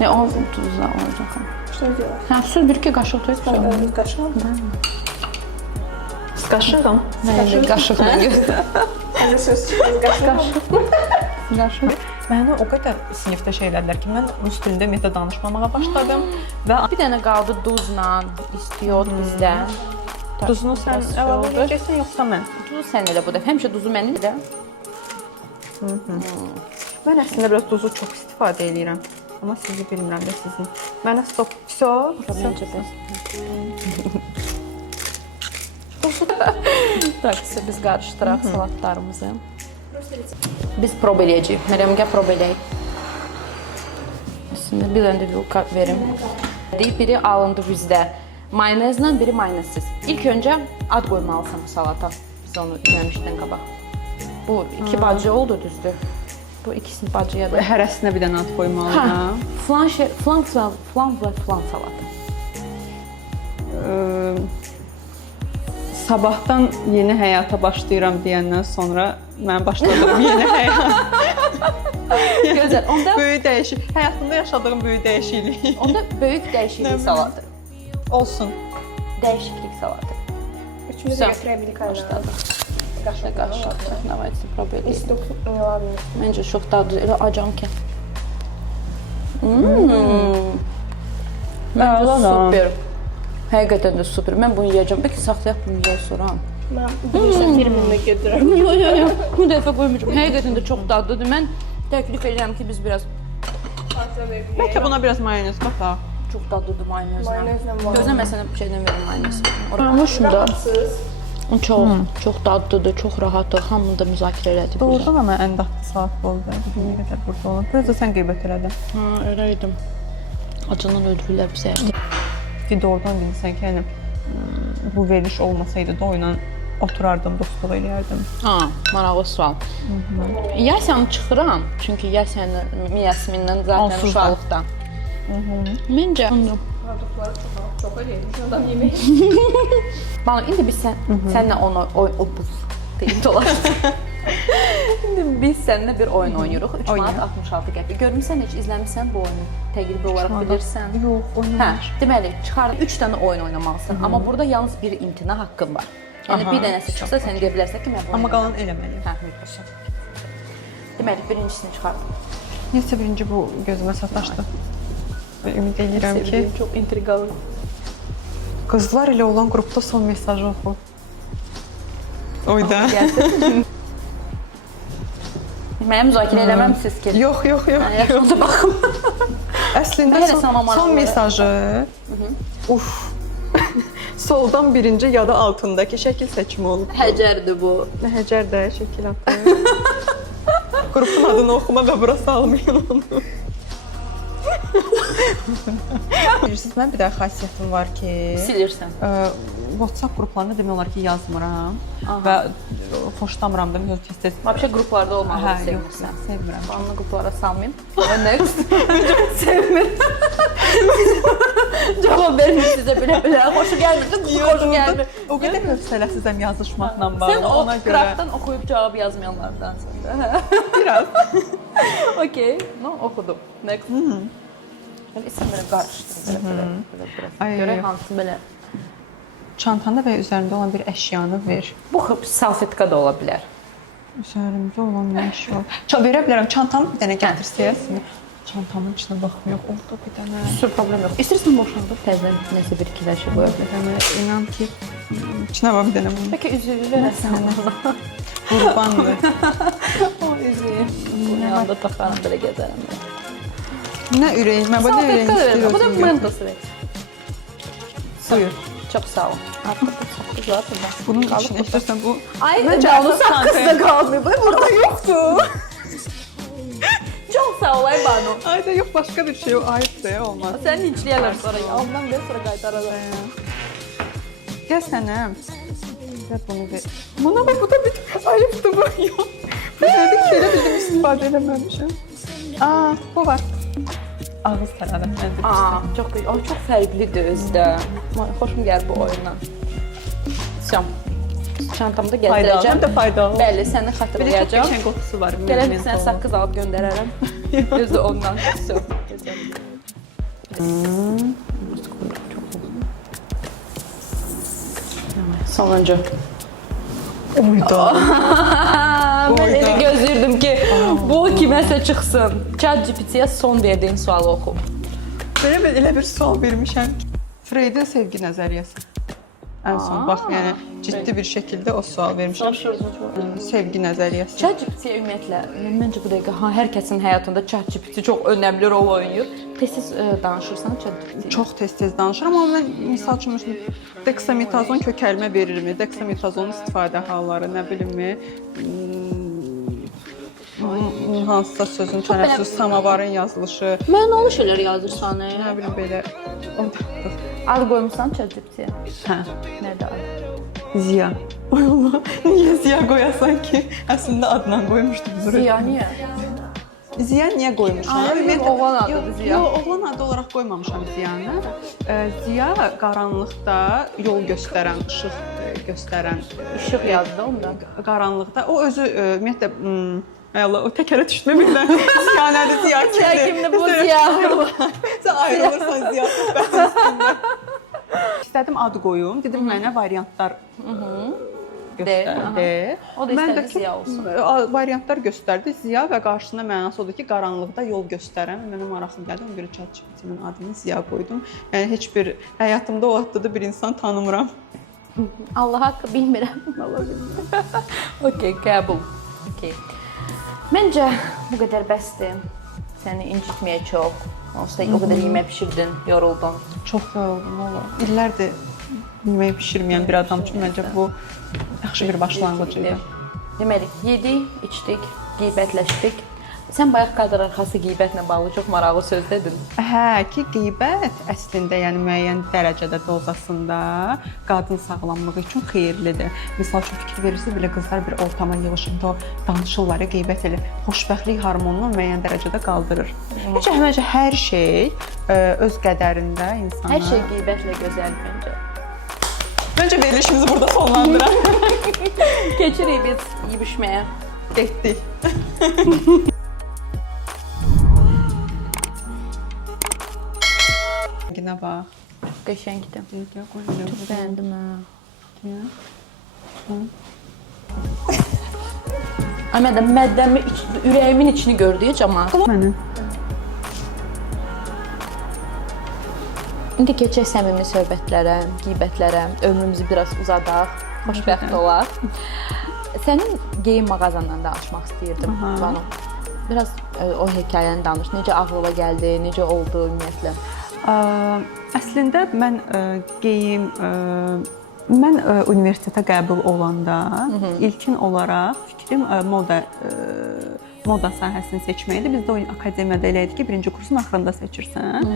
Ne o tuzla olacaq. İşte diyorlar. Hə, su 1-2 qaşıq töz. Bir kaşık. Qaşıqam. Nə qaşıqla götür. Hadi söz çıkın. Kaşık. Qaşıq. Məni o qədər sinifdə şey elədilər ki, mən rus dilində ümumiyyətlə danışmamağa başladım və Bir dənə qaldı duzla, istiot bizdən. duzunu sən əlavə edəcəksən yoxsa mən? Duzu sən elə bu dəfə. Həmişə duzu mən elə. Mən əslində biraz duzu çox istifadə edirəm. Amma sizi bilmirəm də sizin. Mənə stop. Məncə bəs. Tak, biz qarışdıraq salatlarımızı. Biz prob eləyəcəyik. Məryəmgə prob eləyək. Şimdi bir dənə də vilka verim. Biri alındı bizdə mayonezlə, biri mayonezsiz. İlk öncə ad qoymalısan bu salata. Biz onu yemişdən qabaq. Bu iki bacı oldu, düzdür? Bu ikisini bacıya da. Hərəsinə bir dənə ad qoymalı. Ha, flan salatı. Sabahdan yeni həyata başlayıram deyəndən sonra mən başladığım yeni həyat. Gözəl. Onda Böyük dəyişiklik, həyatımda yaşadığım böyük dəyişiklik. onda böyük dəyişiklik salatı. Olsun. Dəyişiklik salatı. Üçümüz Всё. də götürə bilirik aynen. Qaşıq. Давайте попробуем. İstok, ладно. Məncə çox dadlı, elə acam ki. Məncə super. Həqiqətən də super. Mən bunu yeyəcəm. Bəlkə saxlayaq bunu yeyək sonra. Mən bilirsən bir minlə götürürəm. Yox. Bu dəfə qoymayacağam. Həqiqətən də çox dadlıdır. Mən təklif edirəm ki, biz biraz Bəlkə buna biraz mayonez qataq. çox dadlıdır mayonezlə. Mayonezlə var. Gözlə məsələn bir şeydən verim mayonez. Hoşumda. Çox dadlıdır, çox rahatdır. Hamını da müzakirə elədik. Doğrudan amma ən dadlı salat bu oldu. Nə qədər burada olur. Biraz da sən qeybət elədin. Ha, elə idim. Acından öldürürlər bizi. Ki doğrudan bilirsən ki, yəni bu veriliş olmasaydı da oyla oturardım, dostluq eləyərdim. Ha, maraqlı sual. Yasəmə çıxıram, çünki Yasəminlə zaten Onsuz da. uşaqlıqda. Məncə Produktları çox eləyir. Adam yemək. Bana indi biz sənlə deyim dolaşdı. İndi biz səninlə bir oyun oynayırıq. 3 manat 66 qəpik. Görmüsən heç izləmisən bu oyunu? Təqribi olaraq bilirsən. Yox, Hə, oynamır. deməli, çıxardın 3 dənə oyun oynamalısan, amma burada yalnız bir imtina haqqın var. Yəni bir dənəsi çıxsa sən deyə bilərsən ki, mən bunu Amma qalan eləməliyim. Hə, mütləq. Deməli, birincisini çıxardım. Neysə birinci bu gözümə sataşdı. Və ümid edirəm ki, Çox intriqalı. qızlar ilə olan qrupda son mesajı oxu. Oyda. Mənə müzakirə eləməmisiz ki. Yox. Yaxşı baxım. Əslində Hələ sana maraqlı. son mesajı. Uf. Soldan birinci ya da altındakı şəkil seçimi olub. Həcərdir bu. Nə həcər də şəkil atdı. Qrupun adını oxuma və bura salmayın onu. Bilirsiniz, mən bir də xasiyyətim var ki, Silirsən. WhatsApp qruplarında demək olar ki, yazmıram və xoşlamıram da tez-tez. Vəbşə qruplarda olmağı Hə, yox, sevmirsən. sevmirəm. Banlı qruplara salmayım. Və next. Sevmirəm. Cavab vermir sizə belə. Xoşu gəlmir. Xoşu gəlmir. O qədər hövsələsizəm yazışmaqla bağlı. Sən o ona görə qrafdan oxuyub cavab yazmayanlardansan. biraz. Okey. No, oxudum. Next. Mən istəmirəm qarışdırım belə. Ay, Görək yox. hansı belə. Çantanda və üzərində olan bir əşyanı ver. Bu salfetka da ola bilər. Üzərimdə olan bir əşya. Verə bilərəm. Çantamı bir dənə gətirsəz. Çantamın içinə baxım yox. Orada bir dənə. Su problem yox. İstərsən boşaldıb təzədən nəsə bir iki dəşə qoya Bir dənə inan ki içinə bax bir dənə bunu. Bəlkə üzüyü verəsən. Qurbandır. O üzüyü. Bunu yanında taxaram belə gəzərəm. Nə ürəyim, mən bu nə ürəyim Salfetka da verəm. Bu da istəyirəm. mentos ver. Buyur. Çox sağ ol. Artıq saqqız zaten. Bunun içinə istərsən bu. Ay, Məncə canlı əsas saqqızda kontent. qalmayıb. Burada yoxdur. Çox sağ ol ay Banu. Ay da yox, başqa bir şey o ayıbdır ya, olmaz. Sən linçləyərlər sonra. Aldan ver sonra qaytararlar. Gəl sənəm. Gəl bunu ver. Buna bax, bu da bir ayıbdır bu. Yox. Ben dedik ki, elə bildim istifadə eləməmişəm. Bu var. Ağız tərəvətləndirmişdim. Çox böyük. O çox fərqlidir özdə. Xoşum gəlir bu oyundan. Səm. Çantamda Faydalı, gəzdirəcəm. həm də faydalı. Bəli, səni Bir də çox xatırlayacağam. qəşəng qoxusu var. Gələn sənə saqqız alıb göndərərəm. Özü ondan. Sonuncu. Oyda. Mən elə gözləyirdim ki, bu kiməsə çıxsın. ChatGPT-yə son verdiyin sualı oxu. Belə elə bir sual vermişəm ki, Freydin sevgi nəzəriyyəsi. Ən son, bax, yəni ciddi bir şəkildə o sual vermişəm. Sevgi nəzəriyyəsi. ChatGPT-yə ümumiyyətlə, məncə bu dəqiqə hər kəsin həyatında ChatGPT çox önəmli rol oynayır. Tez-tez danışırsan ChatGPT-yə. Çox tez-tez danışıram, amma mən misal üçün deksametazon kökəlmə verirmi, deksametazonun istifadə halları, nə bilimmi, hansısa sözün tələffüzü, samavarın yazılışı, Mənalı şeylər yazırsan, nə bilim belə. Ad qoymusan ChatGPT-yə? Hə, Nədə ad? Ziya. Ay Allah, niyə Ziya qoyasan ki? Əslində adla qoymuşdum. Ziya niyə? Ziya niyə qoymuşam? Ay, Ümumiyyətlə- oğlan adıdır Yox, Ziya. Yox, oğlan adı olaraq qoymamışam Ziyanı. Ziya qaranlıqda yol göstərən, işıq göstərən, İşıq yazdı onda. qaranlıqda. O özü ümumiyyətlə ay Allah, o təkərə düşdü bilmirəm. Ziya nədir, Ziya kimdir? Kimdir bu Ziya? Sən ayrılırsan Ziya söhbətin üstündə. İstədim ad qoyum, dedim mənə variantlar göstərdi. O da Mən istədi də ki, Ziya olsun. variantlar göstərdi. Ziya və qarşısında mənası odur ki, qaranlıqda yol göstərən. Mənə maraqlı gəldi. Ona görə ChatGPT-nin adını Ziya qoydum. Yəni heç bir həyatımda o adda da bir insan tanımıram. Allah haqqı bilmirəm. Allah bilmirəm. Okey, qəbul. Okey. Məncə bu qədər bəsdir. Səni incitməyə çox. Onsuz da o qədər yemək bişirdin, yoruldun. Çox yoruldum valla. İllərdir yemək bişirməyən bir adam üçün məncə bu yaxşı bir başlanğıc idi. Deməli, yedik, içdik, qeybətləşdik. Sən bayaq kadr arxası qeybətlə bağlı çox maraqlı söz dedin. Hə, ki qeybət əslində yəni müəyyən dərəcədə dozasında qadın sağlamlığı üçün xeyirlidir. Məsəl üçün fikir verirsiniz, belə qızlar bir ortama yığışıb da danışırlar, qeybət elə xoşbəxtlik hormonunu müəyyən dərəcədə qaldırır. Məncə hər şey öz qədərində insana. Hər şey qeybətlə gözəl məncə. Məncə verilişimizi burada sonlandıraq. Keçirik biz yeyişməyə. Getdik. Yenə bax. Qəşəngdir. Çox Çox bəyəndim ha. Amma məddəmi, ürəyimin içini gördü camaat. Mənə. İndi keçək səmimi söhbətlərə, qeybətlərə, ömrümüzü biraz uzadaq, xoşbəxt olaq. Sənin geyim mağazandan danışmaq istəyirdim, Banu. Biraz o hekayəni danış. Necə ağlına gəldi, necə oldu ümumiyyətlə? Əslində mən geyim mən universitetə qəbul olanda ilkin olaraq fikrim moda sahəsini seçmək idi. Bizdə o akademiyada elə idi ki, birinci kursun axırında seçirsən.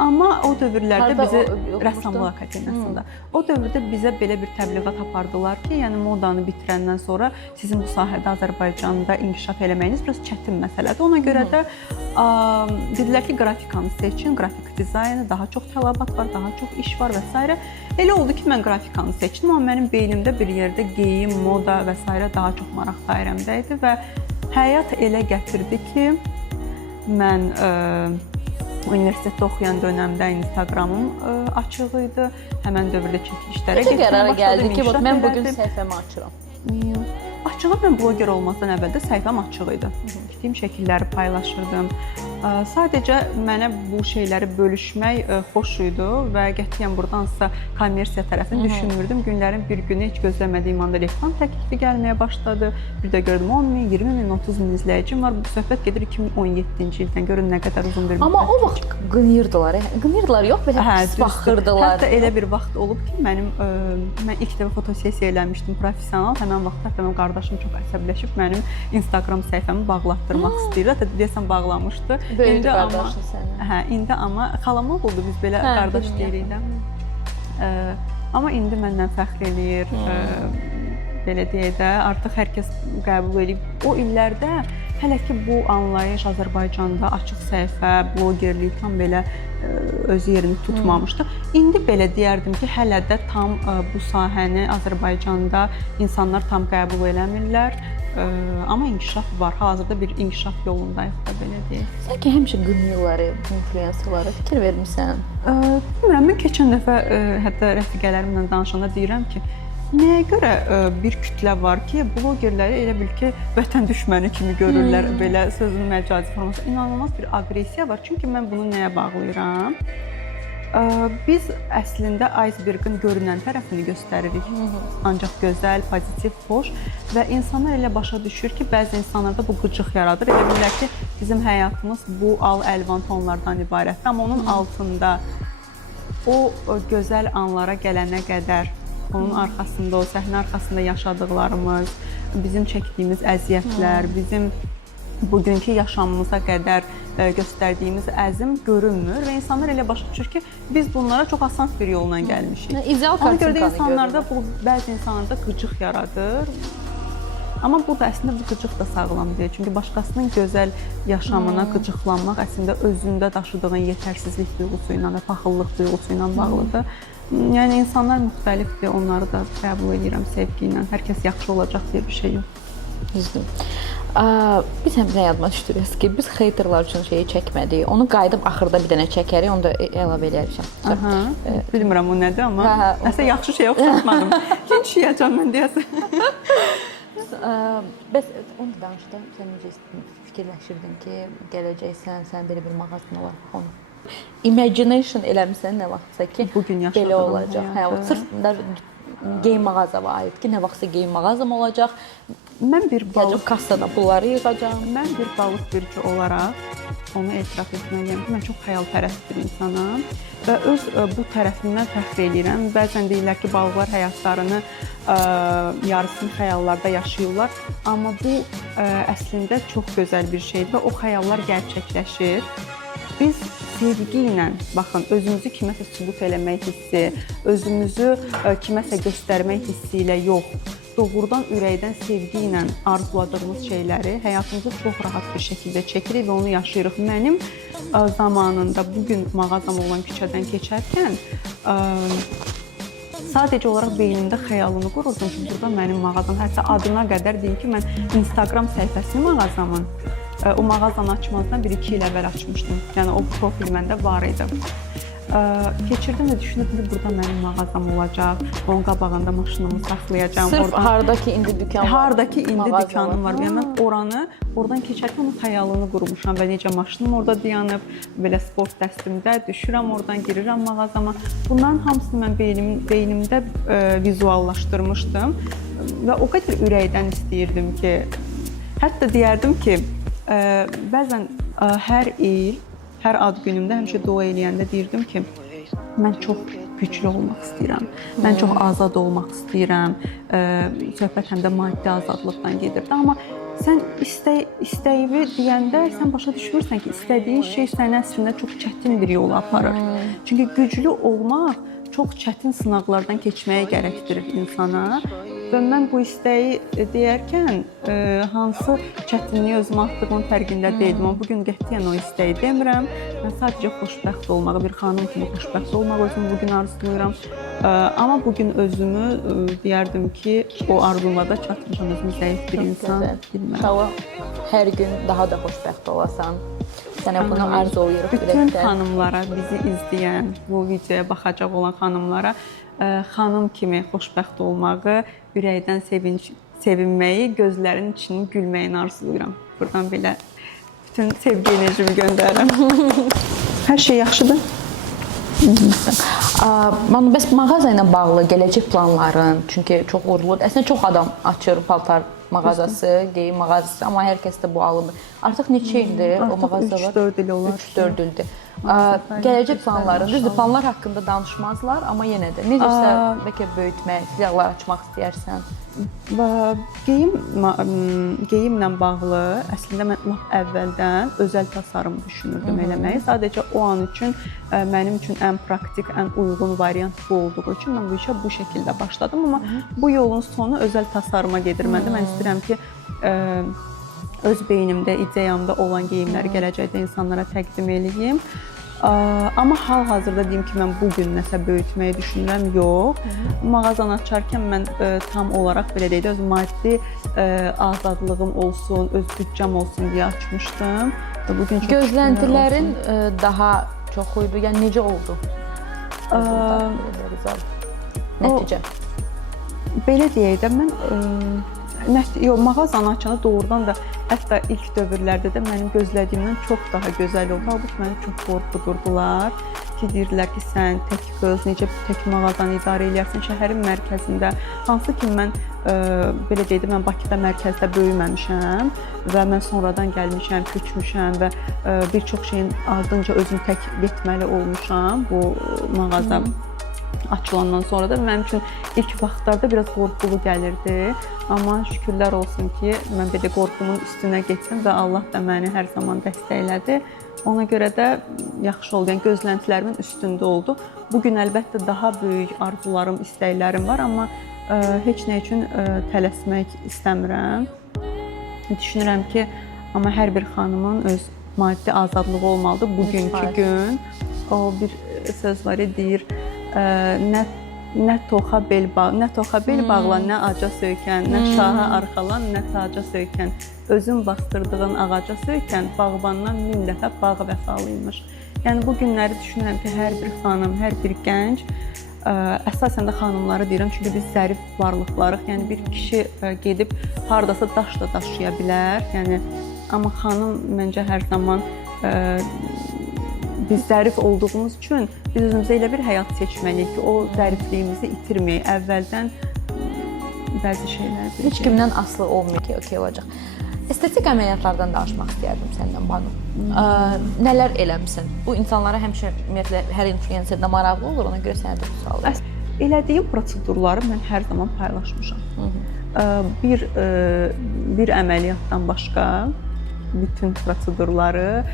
Amma o dövrlərdə bizi rəssamlıq akademiyasında. O dövrdə bizə belə bir təbliğat apardılar ki, yəni modanı bitirəndən sonra sizin bu sahədə Azərbaycanda inkişaf eləməyiniz biraz çətin məsələdir. Ona görə də dedilər ki, qrafikanı seçin, qrafik dizaynı, daha çox tələbat var, daha çox iş var və s. Elə oldu ki, mən qrafikanı seçdim, amma mənim beynimdə bir yerdə geyim, moda və s. daha çox maraq dairəmdə idi və həyat elə gətirdi ki, mən universitetdə oxuyan dövrümdə Instagramım açıq idi. Həmin dövrdə çəkilişlərə Necə qərara gəldi ki, inkişaf mən bu gün elədim. səhifəmi açıram? Açığı mən bloger olmazdan əvvəl də səhifəm açıq idi. Çəkdiyim şəkilləri paylaşırdım. Sadəcə mənə bu şeyləri bölüşmək xoş idi və qətiyyən burdan hansısa kommersiya tərəfini düşünmürdüm. Günlərin bir günü heç gözləmədiyim anda reklam təklifi gəlməyə başladı. Bir də gördüm 10 min, 20 min, 30 min izləyicim var. Bu söhbət gedir 2017-ci ildən. Görün nə qədər uzun bir müddət. Amma o vaxt qınıyırdılar. Qınıyırdılar yox, belə pis baxırdılar. Hətta elə bir vaxt olub ki, mən ilk dəfə fotosessiya eləmişdim professional. Həmin vaxtda mənim qardaşım çox əsəbləşib mənim Instagram səhifəmi bağlatdırmaq istəyirdi. Hətta deyəsən bağlamışdı. Böyük qardaşın səni. Hə, indi amma xalamla oldu biz belə qardaş deyirik də. Amma indi məndən fəxr eləyir. Belə deyək də, artıq hər kəs qəbul edib. O illərdə hələ ki bu anlayış Azərbaycanda açıq səhifə, blogerlik tam belə öz yerini tutmamışdı. İndi belə deyərdim ki, hələ də tam bu sahəni Azərbaycanda insanlar tam qəbul eləmirlər. Amma inkişaf var. Hazırda bir inkişaf yolundayıq da belə deyək. Sən ki həmişə qınıyırlar influencerlara fikir vermisən? Bilmirəm, mən keçən dəfə hətta rəfiqələrimlə danışanda deyirəm ki, nəyə görə bir kütlə var ki, blogerləri elə bil ki, vətən düşməni kimi görürlər, belə sözün məcazi forması. İnanılmaz bir aqressiya var. Çünki mən bunu nəyə bağlayıram? Biz əslində icebergin görünən tərəfini göstəririk. Ancaq gözəl, pozitiv, xoş və insanlar elə başa düşür ki, bəzi insanlarda bu qıcıq yaradır. Elə bilirlər ki, bizim həyatımız bu al-əlvan tonlardan ibarətdir. Amma onun altında o gözəl anlara gələnə qədər, onun arxasında, o səhnə arxasında yaşadıqlarımız, bizim çəkdiyimiz əziyyətlər, bizim bugünkü yaşamımıza qədər göstərdiyimiz əzm görünmür və insanlar elə başa düşür ki, biz bunlara çox asan bir yolla gəlmişik. İdeal Ona görə də kartinkanı insanlarda bu bəzi insanlarda qıcıq yaradır. Amma burada əslində bu qıcıq da sağlam deyil. Çünki başqasının gözəl yaşamına qıcıqlanmaq əslində özündə daşıdığın yetərsizlik duyğusu ilə və paxıllıq duyğusu ilə bağlıdır. Yəni insanlar müxtəlifdir, onları da qəbul edirəm sevgi ilə. Hər kəs yaxşı olacaq deyə bir şey yox. Düzdür. Biz həmçinin yadıma düşdürüyoruz ki, biz haterlar üçün şeyi çəkmədik. Onu qayıdıb axırda bir dənə çəkərik, onu da əlavə edəcəm. Bilmirəm o nədir, amma nəsə yaxşı şey oxşatmadım. Linç yeyəcəm mən deyəsən. Bəs onu da danışdım, sən necə fikirləşirdin ki, gələcəksən, sən belə bir mağazan olar onu. Imagination eləmirsən nə vaxtsa ki, bugün belə olacaq. Sırf geyim mağazama aid ki, nə vaxtsa geyim mağazam olacaq. Mən bir balıq kassada pulları yığacağam. Mən bir balıq bürcü olaraq onu etiraf etməliyəm ki, mən çox xəyalpərəst bir insanam və öz bu tərəfimdən fəxr edirəm. Bəzən deyirlər ki, balıqlar həyatlarını yarısını xəyallarda yaşayırlar, amma bu əslində çox gözəl bir şeydir və o xəyallar gerçəkləşir. Biz sevgi ilə, baxın, özümüzü kiməsə sübut eləmək hissi, özümüzü kiməsə göstərmək hissi ilə yox, doğrudan ürəkdən sevgi ilə arzuladığımız şeyləri həyatımızda çox rahat bir şəkildə çəkirik və onu yaşayırıq. Mənim zamanında bugün mağazam olan küçədən keçərkən sadəcə olaraq beynimdə xəyalını qururdum ki, burada mənim mağazam, hətta adına qədər deyim ki, mən Instagram səhifəsini mağazamın o mağazanı açmazdan 1-2 il əvvəl açmışdım. Yəni o profil məndə var idi. Keçirdim və düşündüm ki, burada mənim mağazam olacaq. Onun qabağında maşınımı saxlayacağam. Sırf hardakı indi dükan var. Hardakı indi dükanım var. Yəni mən oradan keçərkən onun xəyalını qurmuşam və necə maşınım orada dayanıb, belə sport dəstimdə düşürəm, oradan girirəm mağazama. Bunların hamısını mən beynimdə vizuallaşdırmışdım və o qədər ürəkdən istəyirdim ki, hətta deyərdim ki, bəzən hər il, hər ad günümdə həmişə dua eləyəndə deyirdim ki, mən çox güclü olmaq istəyirəm, mən çox azad olmaq istəyirəm, söhbət həm də maddi azadlıqdan gedirdi. Amma sən istəyi deyəndə sən başa düşürsən ki, istədiyin şey səni əslində çox çətin bir yola aparır. Çünki güclü olmaq çox çətin sınaqlardan keçməyə gərəkdirir insana. Və mən bu istəyi deyərkən hansı çətinliyi özümə atdığımın fərqində deyildim. Amma bugün qətiyyən o istəyi demirəm. Mən sadəcə xoşbəxt olmağı, bir xanım kimi xoşbəxt olmağı özümü bugün arzulayıram. Amma bugün özümü deyərdim ki, o arzumada çatmışam, özüm zəif bir insan. İnşallah hər gün daha da xoşbəxt olasan. Sənə bunu arzulayırıq ürəkdən. Bütün xanımlara, bizi izləyən, bu videoya baxacaq olan xanımlara xanım kimi xoşbəxt olmağı, ürəkdən sevinməyi, gözlərinin içinin gülməyini arzulayıram. Buradan belə bütün sevgi enerjimi göndərirəm. Hər şey yaxşıdır. Bəs mağaza ilə bağlı gələcək planların, çünki çox uğurludur. Əslində çox adam açır paltar mağazası, geyim mağazası, amma hər kəs də bu alınır. Artıq neçə ildir o mağaza var? 3-4 il olar. 3-4 ildir. Gələcək planların, düzdür, planlar haqqında danışmazlar, amma yenə də necəsə bəlkə böyütmək, filiallar açmaq istəyərsən. Geyimlə bağlı əslində mən lap əvvəldən özəl tasarım düşünürdüm eləməyi. Sadəcə o an üçün mənim üçün ən praktik, ən uyğun variant bu olduğu üçün mən bu işə bu şəkildə başladım. Amma bu yolun sonu özəl tasarıma gedir. Mən istəyirəm ki, öz beynimdə, ideyamda olan geyimləri gələcəkdə insanlara təqdim edeyim. Amma hal-hazırda deyim ki, mən bugün nəsə böyütməyi düşünürəm, yox. Mağazanı açarkən mən tam olaraq belə deyək də, öz maddi azadlığım olsun, öz büdcəm olsun deyə açmışdım. Gözləntilərin daha çox idi, yəni necə oldu? Nəticə? Belə deyək də, mən mağazanı açanda doğrudan da hətta ilk dövrlərdə də mənim gözlədiyimdən çox daha gözəl oldu. Halbuki məni çox qorxudurdular ki, deyirlər ki, sən tək qız, necə tək mağazanı idarə edərsən şəhərin mərkəzində. Hansı ki, mən belə deyək də, mən Bakıda mərkəzdə böyüməmişəm və mən sonradan gəlmişəm, köçmüşəm və bir çox şeyin ardınca özüm tək getməli olmuşam bu mağaza açılandan sonra da mənim üçün ilk vaxtlarda biraz qorxulu gəlirdi. Amma şükürlər olsun ki, mən belə qorxumun üstünə getdim və Allah da məni hər zaman dəstəklədi. Ona görə də yaxşı oldu, yəni gözləntilərimin üstündə oldu. Bugün əlbəttə daha böyük arzularım, istəklərim var, amma heç nə üçün tələsmək istəmirəm. düşünürəm ki, amma hər bir xanımın öz maddi azadlığı olmalıdır. Bugünkü gün o bir söz var ya, deyir, nə toxa bel bağlan, nə aca söykən, nə şaha arxalan, nə taca söykən, özün bastırdığın ağaca söykən, bağbandan 1000 dəfə bağ vəfalıymış. Yəni bu günləri düşünürəm ki, hər bir xanım, hər bir gənc, əsasən də xanımları deyirəm, çünki biz zərif varlıqlarıq. Yəni bir kişi gedib hardasa daş da daşıya bilər. Yəni amma xanım məncə hər zaman biz zərif olduğumuz üçün biz özümüzə elə bir həyat seçməliyik ki, o zərifliyimizi itirməyək. Əvvəldən bəzi şeylər Heç biləcək. kimdən asılı olmuyor ki, okey olacaq. Estetik əməliyyatlardan danışmaq istəyərdim səndən, Banu. Nələr eləmisən? Bu insanlara həmişə ümumiyyətlə hər influencerdə maraqlı olur, ona görə sənə də bu sual verirəm. Elədiyim prosedurları mən hər zaman paylaşmışam. Bir əməliyyatdan başqa bütün prosedurları,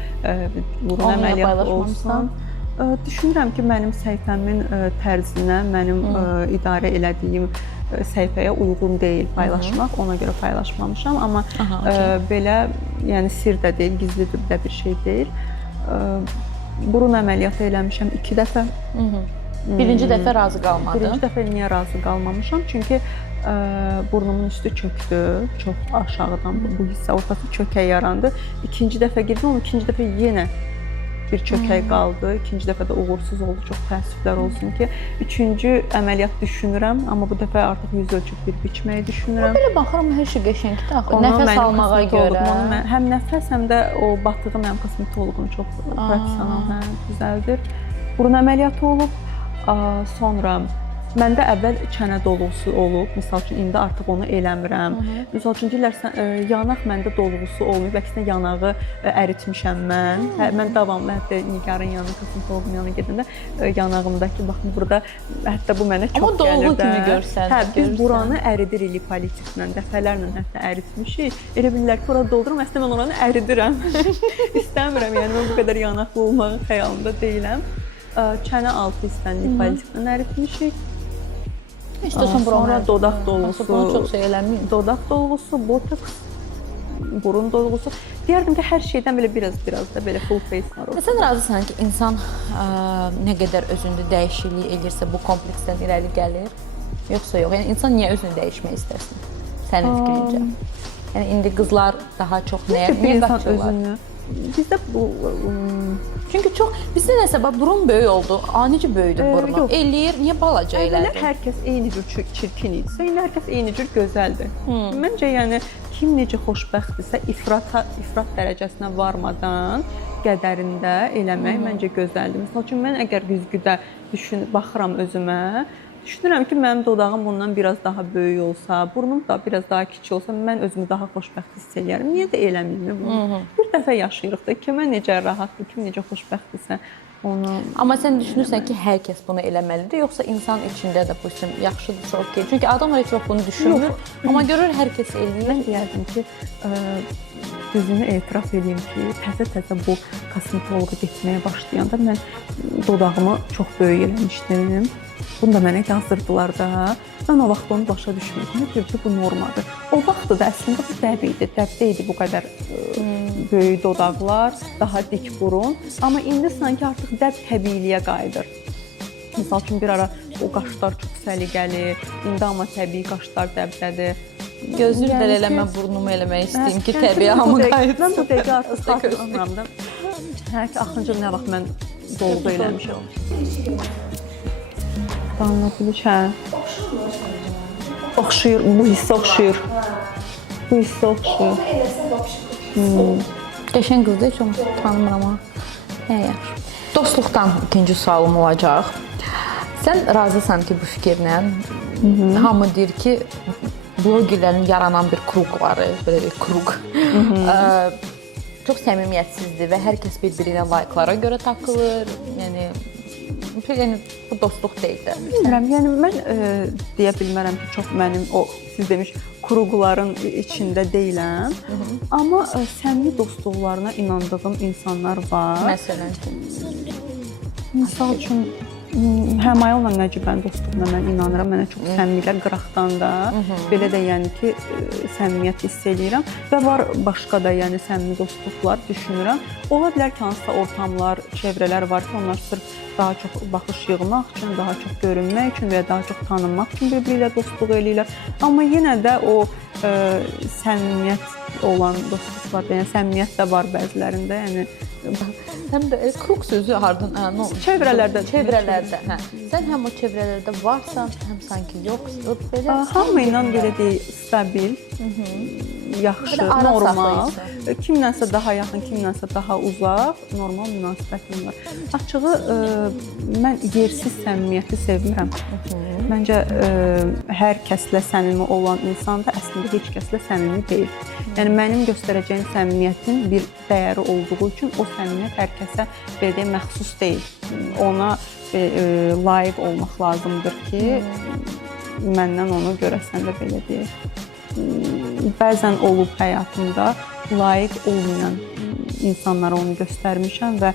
burun əməliyyatı olsun. Düşünürəm ki, mənim səhifəmin tərzinə, mənim idarə elədiyim səhifəyə uyğun deyil paylaşmaq, ona görə paylaşmamışam. Amma belə, yəni sir də deyil, gizli də bir şey deyil. Burun əməliyyatı eləmişəm 2 dəfə. Birinci dəfə razı qalmadın. Birinci dəfə niyə razı qalmamışam? Çünki burnumun üstü çökdü, çox aşağıdan bu hissə ortası çökək yarandı. İkinci dəfə girdim, amma ikinci dəfə yenə bir çökək qaldı. İkinci dəfə də uğursuz oldu. Çox təəssüflər olsun ki, üçüncü əməliyyat düşünürəm, amma bu dəfə artıq yüz ölçüb bir biçməyi düşünürəm. Belə baxıram, hər şey qəşəngdir axı. Nəfəs almağa görə. Həm nəfəs, həm də o batığı mənim kosmetoloqum çox professional, düzəldir. Burun əməliyyatı olub, sonra məndə əvvəl çənə doluğusu olub. Məsəl üçün indi artıq onu eləmirəm. Məsəl üçün deyirlər yanaq məndə doluğusu olmayıb, əksinə yanağı əritmişəm mən. Mən davamlı hətta Nigarın yanına, kosmetoloqun yanına gedəndə yanağımdakı baxın burada hətta bu mənə çox gəlir də. Amma dolğu kimi görsən. Hə, biz buranı əridirik lipolitiklə, dəfələrlə hətta əritmişik. Elə bilirlər ki, ora doldurum, əslində mən oranı əridirəm. İstəmirəm, yəni mən bu qədər yanaqlı olmağın xəyalında deyiləm. Çənə altı hissəni lipolitiklə əritmişik. Sonra dodaq dolğusu, bunu çox şey eləməyim. Dodaq dolğusu, botoks, burun dolğusu. Deyərdim ki, hər şeydən belə biraz da belə full face var. Sən razısan ki, insan nə qədər özündə dəyişiklik edirsə, bu kompleksdən irəli gəlir, yoxsa yox? Yəni insan niyə özünü dəyişmək istəsin? Sənin fikrincə. Yəni indi qızlar daha çox niyə qaçırlar? Bizdə bu çünki çox bizdə nəsə burun böyük oldu. Necə böyüdü burnu? Eləyir, niyə balaca elədi? Hər kəs eyni cür çirkin idisə, indi hər kəs eyni cür gözəldir. Məncə yəni kim necə xoşbəxtdirsə, ifrat dərəcəsinə varmadan qədərində eləmək məncə gözəldir. Məsəl üçün mən əgər güzgüdə baxıram özümə, düşünürəm ki, mənim dodağım bundan biraz daha böyük olsa, burnum da biraz daha kiçik olsa, mən özümü daha xoşbəxt hiss edərəm. Niyə də eləməyim bunu? Bir dəfə yaşayırıq da, kimə necə rahatdır, kim necə xoşbəxtdirsə onu. Amma sən düşünürsən ki, hər kəs bunu eləməlidir, yoxsa insan içində də bu üçün yaxşıdır, çox okey. Çünki adamlar heç vaxt bunu düşünmür, amma görür hər kəs eləyir. Mən deyərdim ki, düzünü etiraf edeyim ki, təzə-təzə bu kosmetoloqa getməyə başlayanda mən dodağımı çox böyük eləmişdim. Bunu da mənə yazdırdılar da. Mən o vaxt onu başa düşmürdüm. Deyirəm ki, bu normadır. O vaxt da əslində bu dəb idi. Dəbdə idi bu qədər böyük dodaqlar, daha dik burun. Amma indi sanki artıq dəb təbiiliyə qayıdır. Məsəl üçün bir ara o qaşlar çox səliqəli, indi amma təbii qaşlar dəbdədir. Gözlüklər eləmə, burnumu eləmək istəyim ki, təbii hamı qayıtsın. Mən bu dəqiqə artıq xatırlamıram da. Hə ki, axırıncı nə vaxt mən dolğu eləmişəm. Danlabiliş, hə. Oxşuyur, bu hissə oxşuyur. Bu hissə oxşuyur. Qəşəng qızdır, heç onu tanımıram ama. Hə, yaxşı. Dostluqdan ikinci sualım olacaq. Sən razısan ki, bu fikirlə? Hamı deyir ki, blogerlərin yaranan bir kruq var, belə bir kruq. Çox səmimiyyətsizdir və hər kəs bir-birinə layıqlara görə takılır. Yəni bu dostluq deyil də. Bilmirəm, yəni mən deyə bilmərəm ki, çox mənim o siz demiş kruqların içində deyiləm. Amma səmimi dostluqlarına inandığım insanlar var. Məsələn ki, misal üçün həm Ayolla Nəcibənin dostluğuna mən inanıram. Mənə çox səmimidirlər qıraqdan da. Belə də yəni ki, səmimiyyət hiss eləyirəm və var başqa da yəni səmimi dostluqlar düşünürəm. Ola bilər ki, hansısa ortamlar, çevrələr var ki, onlar sırf daha çox baxış yığmaq üçün, daha çox görünmək üçün və ya daha çox tanınmaq üçün bir-biri ilə dostluq eləyirlər. Amma yenə də o səmimiyyət olan dostluqlar, yəni səmimiyyət də var bəzilərində. Yəni Həm də kruq sözü hardan çevrələrdə. Hə. Sən həm o çevrələrdə varsan, həm sanki yoxsan, belə. Hamı ilə belə deyil, stabil, yaxşı, Belə ara normal. saxlayırsan. Kimlənsə daha yaxın, kimlənsə daha uzaq, normal münasibətim var. Açığı mən yersiz səmimiyyəti sevmirəm. Məncə hər kəslə səmimi olan insan da əslində heç kəslə səmimi deyil. Yəni mənim göstərəcəyim səmimiyyətin bir dəyəri olduğu üçün o səmimiyyət hər kəsə belə deyim məxsus deyil. Ona layiq olmaq lazımdır ki, məndən onu görəsən də belə deyil. Bəzən olub həyatımda layiq olmayan insanlara onu göstərmişəm və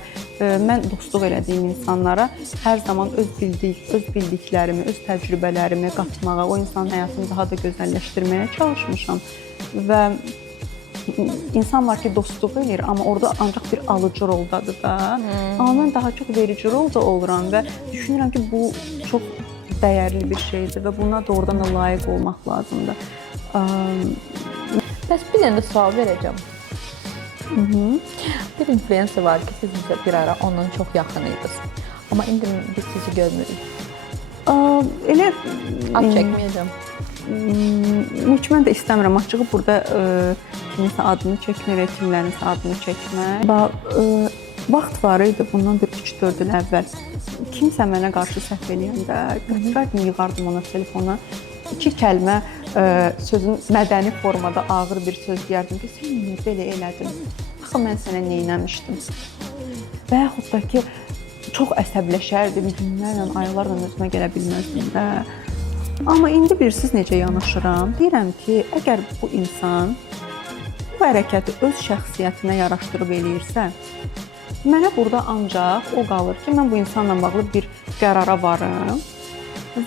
mən dostluq elədiyim insanlara hər zaman öz bildiklərimi, öz təcrübələrimi qatmağa, o insanın həyatını daha da gözəlləşdirməyə çalışmışam. Və insan var ki, dostluq eləyir, amma orada ancaq bir alıcı roldadır da. Amma mən daha çox verici rolda oluram və düşünürəm ki, bu çox dəyərli bir şeydir və buna doğrudan da layiq olmaq lazımdır. Bəs bir dənə də sual verəcəm. Bir influencer var ki, siz bir ara ondan çox yaxın idiniz. Amma indi biz sizi görmürük. Elə Ad çəkməyəcəm. Heç mən də istəmirəm açığı burada kiminsə adını çəkmək və kimlərinsə adını çəkmək. Vaxt var idi, bundan bir 3-4 il əvvəl. Kimsə mənə qarşı səhv eləyəndə götürərdim, yığardım ona telefona. 2 kəlmə sözün mədəni formada ağır bir söz deyərdim ki, sən niyə belə elədin? Axı mən sənə nə etmişdim? Və yaxud da ki, çox əsəbləşərdim, günlərlə, aylarla özümə gələ bilməzdim də. Amma indi bilirsiniz necə yanaşıram? Deyirəm ki, əgər bu insan bu hərəkəti öz şəxsiyyətinə yaraşdırıb eləyirsə, mənə burada ancaq o qalır ki, mən bu insanla bağlı bir qərara varım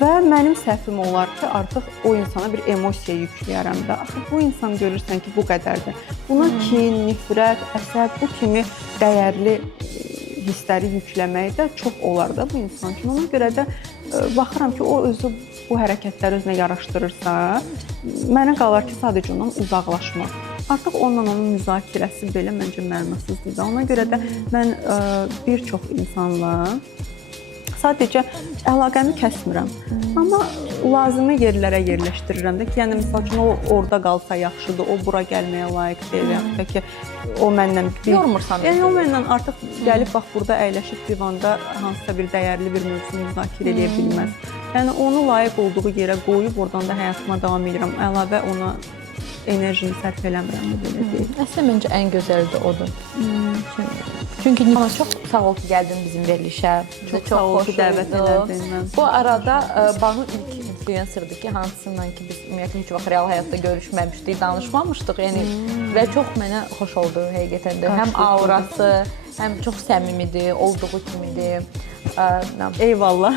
və mənim səhvim olar ki, artıq o insana bir emosiya yükləyərəm də. Axı bu insan görürsən ki, bu qədərdir. Buna kin, nifrət, əsəb, bu kimi dəyərli hissləri yükləmək də çox olar da bu insan üçün. Ona görə də baxıram ki, o özü bu hərəkətləri özünə yaraşdırırsa, mənə qalar ki, sadəcə ondan uzaqlaşmaq. Artıq onunla onun müzakirəsi belə məncə mənasızdır da. Ona görə də mən bir çox insanla sadəcə əlaqəmi kəsmirəm. Amma lazımi yerlərə yerləşdirirəm də ki, yəni misal üçün o orada qalsa yaxşıdır, o bura gəlməyə layiq deyil, yaxud da ki, o məndən yormursan. Yəni o məndən artıq gəlib bax burada əyləşib divanda hansısa bir dəyərli bir mövzunu müzakirə edə bilməz. Yəni onu layiq olduğu yerə qoyub oradan da həyatıma davam edirəm. Əlavə ona enerjini sərf eləmirəm belə deyil. Əslində məncə ən gözəli də odur. Çünki çox sağ ol ki, gəldin bizim verilişə. Çox sağ ol ki, dəvət elədin. Bu arada Banu ilk influencerdır ki, hansından ki biz ümumiyyətlə heç vaxt real həyatda görüşməmişdik, danışmamışdıq. Yəni və çox mənə xoş oldu həqiqətən də. Həm aurası, həm çox səmimidir, olduğu kimidir. Eyvallah.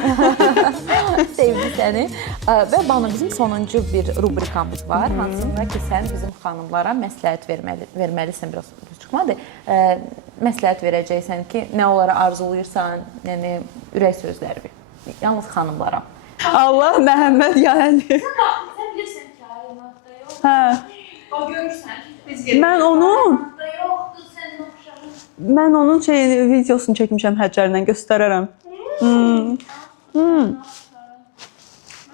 Sevdi səni. Və Banu, bizim sonuncu bir rubrikamız var. Hansında ki, sən bizim xanımlara məsləhət verməlisən, biraz çıxmadı. Məsləhət verəcəksən ki, nə onlara arzulayırsan, yəni ürək sözləri. Yalnız xanımlara. Allah, Məhəmməd ya Əli. Sən bilirsən ki, ayrılmaqda yox. Hə. O görürsən, biz Mən onun yoxdur, sənin oxşarın. Mən onun videosunu çəkmişəm Həcərlə, göstərərəm.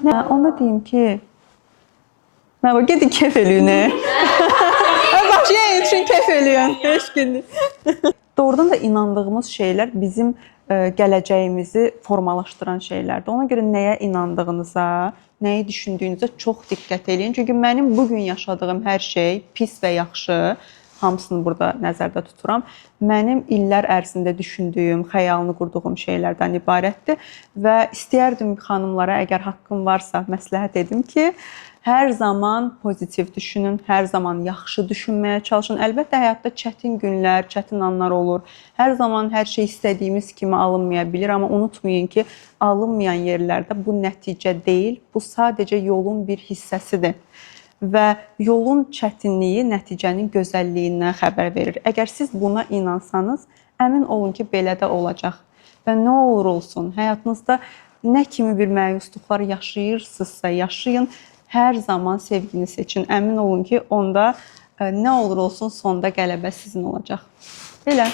Ona deyim ki, mən bax, gedin kef eləyin. Bax, yəni üçün kef eləyin. Heç günlük. Doğrudan da inandığımız şeylər bizim gələcəyimizi formalaşdıran şeylərdir. Ona görə nəyə inandığınıza, nəyi düşündüyünüzə çox diqqət eləyin. Çünki mənim bugün yaşadığım hər şey, pis və yaxşı, hamısını burada nəzərdə tuturam. Mənim illər ərzində düşündüyüm, xəyalını qurduğum şeylərdən ibarətdir və istəyərdim xanımlara, əgər haqqım varsa, məsləhət edim ki, Hər zaman pozitiv düşünün, hər zaman yaxşı düşünməyə çalışın. Əlbəttə həyatda çətin günlər, çətin anlar olur. Hər zaman hər şey istədiyimiz kimi alınmaya bilər, amma unutmayın ki, alınmayan yerlərdə bu nəticə deyil, bu sadəcə yolun bir hissəsidir. Və yolun çətinliyi nəticənin gözəlliyindən xəbər verir. Əgər siz buna inansanız, əmin olun ki, belə də olacaq. Və nə olur olsun, həyatınızda nə kimi bir məyusluqlar yaşayırsınızsa yaşayın, hər zaman sevgini seçin. Əmin olun ki, onda nə olur olsun sonda qələbə sizin olacaq. Belə.